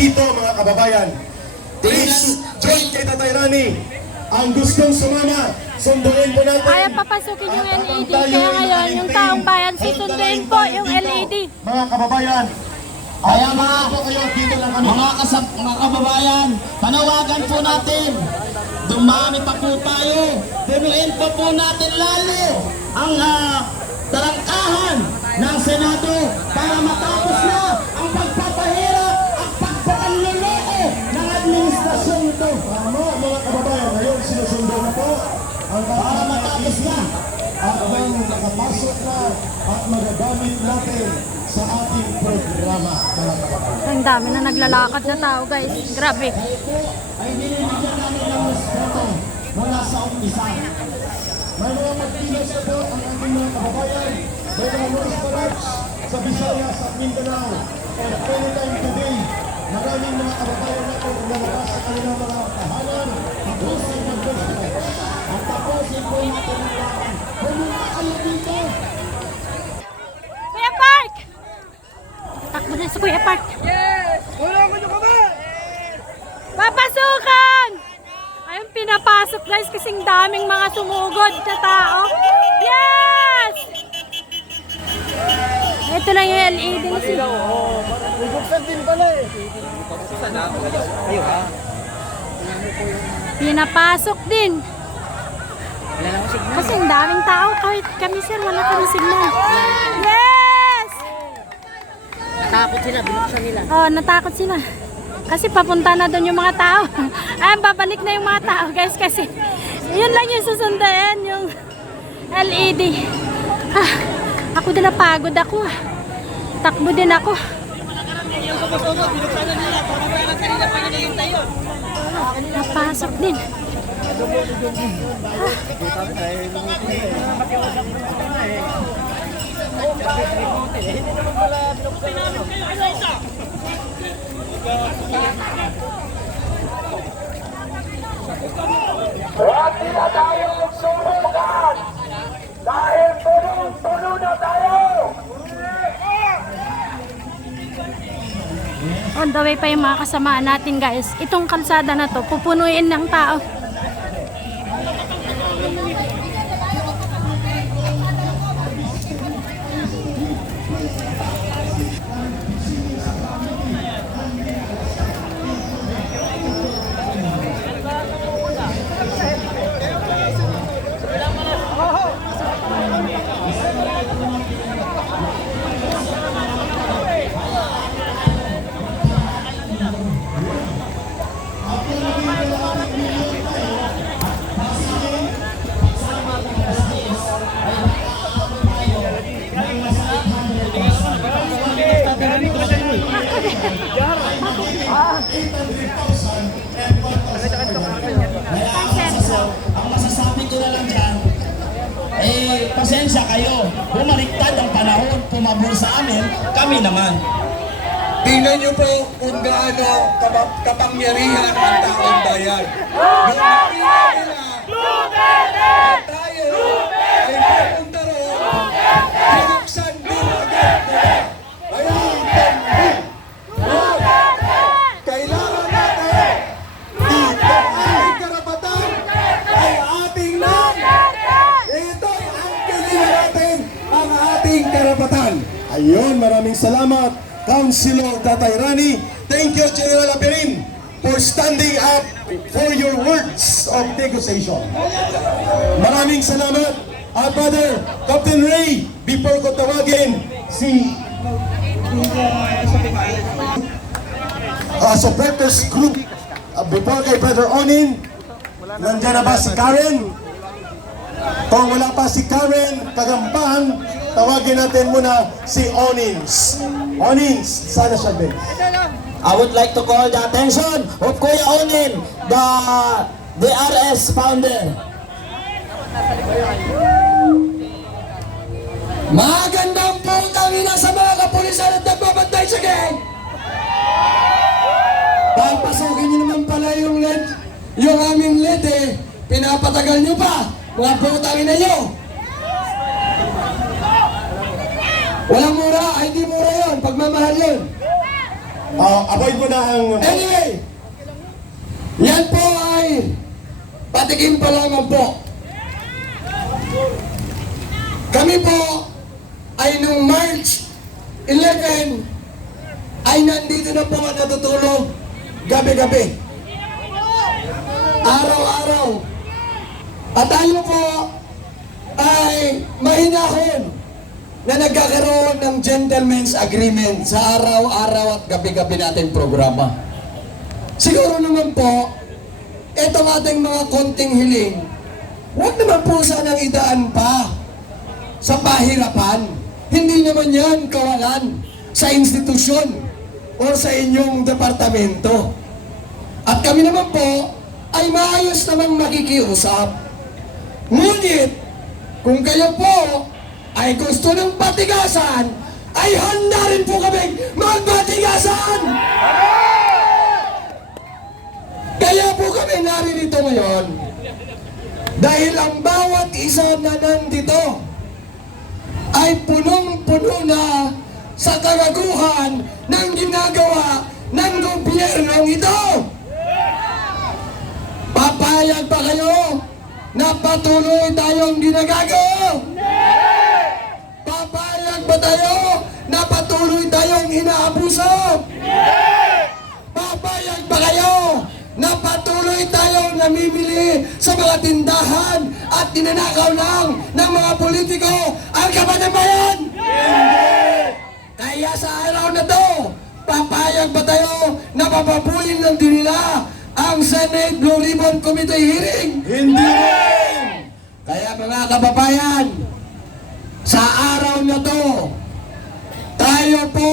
dito mga kababayan. Please, join kay Tatay Rani. Ang gustong sumama, sunduin po natin. Ayaw papasukin yung LED, kaya ngayon yung taong bayan susunduin po yung LED. Mga kababayan, Kaya mga kababayan, panawagan po natin. Dumami pa po tayo. Punuin po natin lalo ang talangkahan ng Senado para matapos na ang pagpapahirap at pagpapanluloko ng administrasyon ito. tama mga kababayan, ngayon sinusundo na po ang Para matapos na. at ang nakapasok na at magagamit natin sa ating programa mga kababayan. Ang dami na naglalakad na tao, guys. Grabe. Ay binibigyan namin ng respeto mula sa umpisa. May mga magpilas na po ang ating mga kababayan. May mga restaurants sa Visayas at Mindanao. And anytime today, maraming mga kababayan na po lalabas sa kanilang mga tahanan. Tapusin mag-respeto. At tapusin po natin ang laban. Pumunta kayo dito. Kuya Park! Takbo na sa Kuya Park. Yes! Wala ko nyo kami! Papasukan! Ayun, pinapasok guys kasing daming mga sumugod na tao. Yes! Ito na yung LED na sila. Bubuksan din pala eh. Pinapasok din. Kasi ang daming tao. Kahit kami sir, wala kami signal. Yes! Natakot sila, binuksan nila. Oh, natakot sila. Kasi papunta na doon yung mga tao. Ay, babalik na yung mga tao guys kasi yun lang yung susundan, yung LED. Ah, ako din napagod ako. Takbo din ako. Napasok din. Huwag nila tayong sumukan dahil punong-puno na tayo. On the way pa yung mga kasamaan natin guys. Itong kalsada na to, pupunuin ng tao. Ang masasabi ko na lang dyan, pasensya kayo. Bumaliktad ang panahon, pumabor sa amin, kami naman. Tingnan niyo po kung gaano kapangyarihan ang taong bayan. Nung nakita nila na tayo ay pupunta roon, binuksan din agad nila. Kaya kailangan natin dito ang ating karapatan ay ating lang. Ito ang kailangan natin ang ating karapatan. Ayun, maraming salamat, Councilor Tatay Rani. Thank you, General Aperin, for standing up for your words of negotiation. Maraming salamat, Brother Captain Ray. Before ko tawagin si supporters group, before kay Brother Onin, nandiyan na ba si Karen? Kung wala pa si Karen Kagambahan, tawagin natin muna si Onins. Onins, sana siya din. I would like to call the attention of Kuya Onin, the DRS founder. Magandang putang ina sa mga kapulisan at nagbabantay sa gang! Papasukin niyo naman pala yung LED, yung aming LED eh. Pinapatagal niyo pa, mga putang ina niyo! Walang mura, ay hindi mura yun, pagmamahal yun. Avoid mo na ang... Anyway, yan po ay patikim pa lamang po. Kami po ay nung March 11 ay nandito na po natutulog gabi-gabi. Araw-araw. At tayo po ay mahinahon na nagkakaroon ng gentleman's agreement sa araw-araw at gabi-gabi nating programa. Siguro naman po, itong ating mga konting hiling, huwag naman po sanang idaan pa sa pahirapan. Hindi naman yan kawalan sa institusyon o sa inyong departamento. At kami naman po ay maayos namang makikiusap. Ngunit, kung kayo po ay gusto ng patigasan, ay handa rin po kami magpatigasan! Kaya po kami naririto ngayon dahil ang bawat isa na nandito ay punong-puno na sa kagaguhan ng ginagawa ng gobyernong ito. Papayag pa kayo na patuloy tayong ginagago? Papayag ba tayo na patuloy tayong inaabuso? Papayag ba kayo na patuloy tayong namimili sa mga tindahan at ninanakaw lang ng mga politiko ang kapanabayan? Kaya sa araw na to, papayag ba tayo na papabulin ng nila ang Senate Blue Ribbon Committee hearing? Hindi rin! Kaya mga kababayan, sa araw na to, tayo po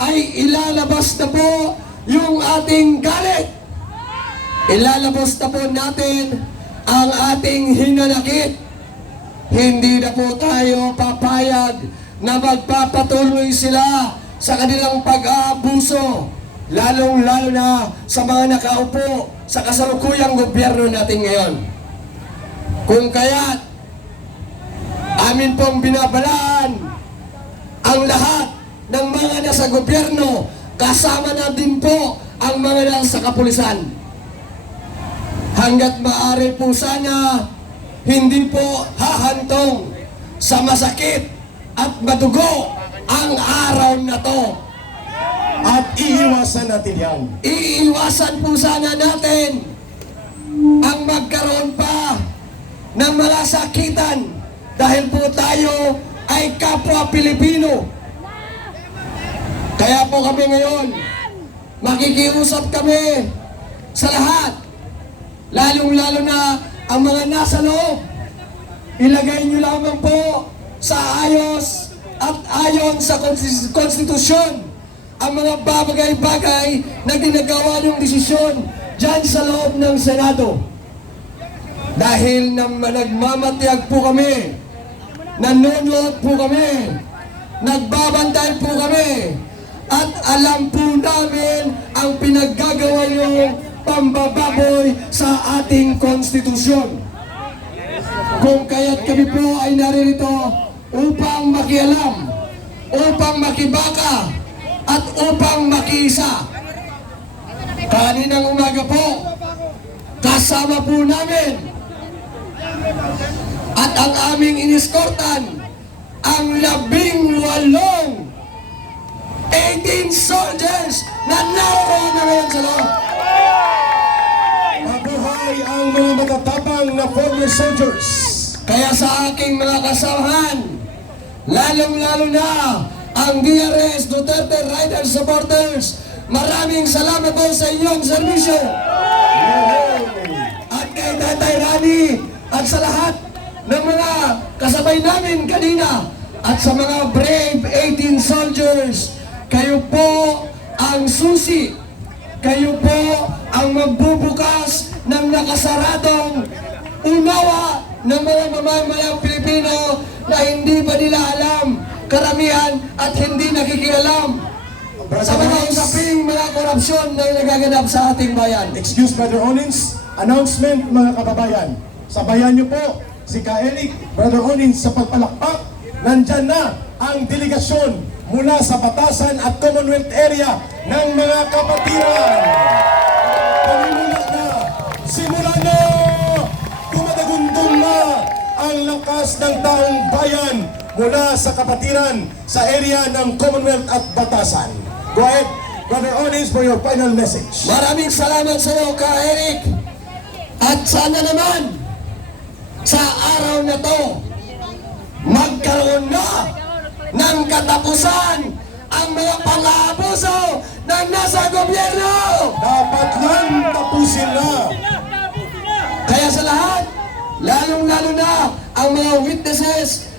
ay ilalabas na po yung ating galit. Ilalabas na po natin ang ating hinanakit. Hindi na po tayo papayag na magpapatuloy sila sa kanilang pag-aabuso, lalong-lalo na sa mga nakaupo sa kasalukuyang gobyerno natin ngayon. Kung kaya't amin pong binabalaan ang lahat ng mga nasa gobyerno, kasama na din po ang mga nasa kapulisan. Hanggat maaari po sana, hindi po hahantong sa masakit at madugo ang araw na to. At iiwasan natin yan. Iiwasan po sana natin ang magkaroon pa ng malasakitan dahil po tayo ay kapwa Pilipino. Kaya po kami ngayon, makikiusap kami sa lahat, lalong-lalo na ang mga nasa loob. Ilagay nyo lamang po sa ayos at ayon sa konstitusyon ang mga bagay-bagay na ginagawa ng desisyon dyan sa loob ng Senado. Dahil nagmamatiyag po kami, nanonood po kami, nagbabantay po kami, at alam po namin ang pinaggagawa yung pambababoy sa ating konstitusyon. Kung kaya't kami po ay naririto upang makialam, upang makibaka, at upang makiisa. Kaninang umaga po, kasama po namin at ang aming iniskortan ang 18 soldiers na naroon na ngayon sa loob. Mabuhay ang mga matatapang na former soldiers. Kaya sa aking mga kasamahan, lalong-lalo na ang DRS Duterte Riders Supporters, maraming salamat po sa inyong serbisyo. At kay Tatay Rani at sa lahat ng mga kasabay namin kanina at sa mga brave 18 soldiers, kayo po ang susi. Kayo po ang magbubukas ng nakasaradong unawa ng mga mamamayang Pilipino na hindi pa nila alam, karamihan at hindi nakikialam sa mga usaping mga korupsyon na nagaganap sa ating bayan. Excuse Brother Onins, announcement mga kababayan. Sabayan niyo po si Kaelik, Brother Onins sa pagpalakpak. Nandyan na ang delegasyon mula sa batasan at Commonwealth area ng mga kapatiran. Panimulat na, simulan na, dumadagundong na ang lakas ng taong bayan mula sa kapatiran sa area ng Commonwealth at batasan. Go ahead, Brother Onis, for your final message. Maraming salamat sa iyo, Ka Eric. At sana naman, sa araw na to, magkaroon na ng katapusan ang mga pang-aabuso ng nasa gobyerno. Dapat lang tapusin na. Kaya sa lahat, lalong-lalo na ang mga witnesses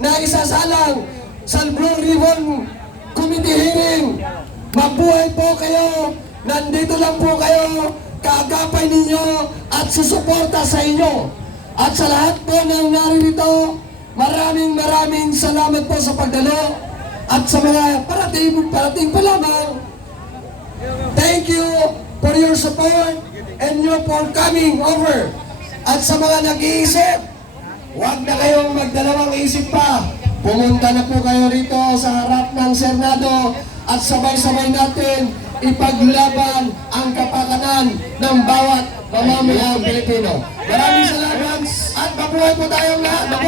na isasalang sa Blue Ribbon Committee hearing, mabuhay po kayo, nandito lang po kayo, kaagapay ninyo at susuporta sa inyo. At sa lahat po ng naririto, maraming salamat po sa pagdalo at sa mga parating pa lamang. Thank you for your support and you for coming over. At sa mga nag-iisip, huwag na kayong magdalawang isip pa. Pumunta na po kayo rito sa harap ng Senado at sabay-sabay natin ipaglaban ang kapakanan ng bawat mamamayang Pilipino. Maraming salamat at mabuhay po tayong lahat.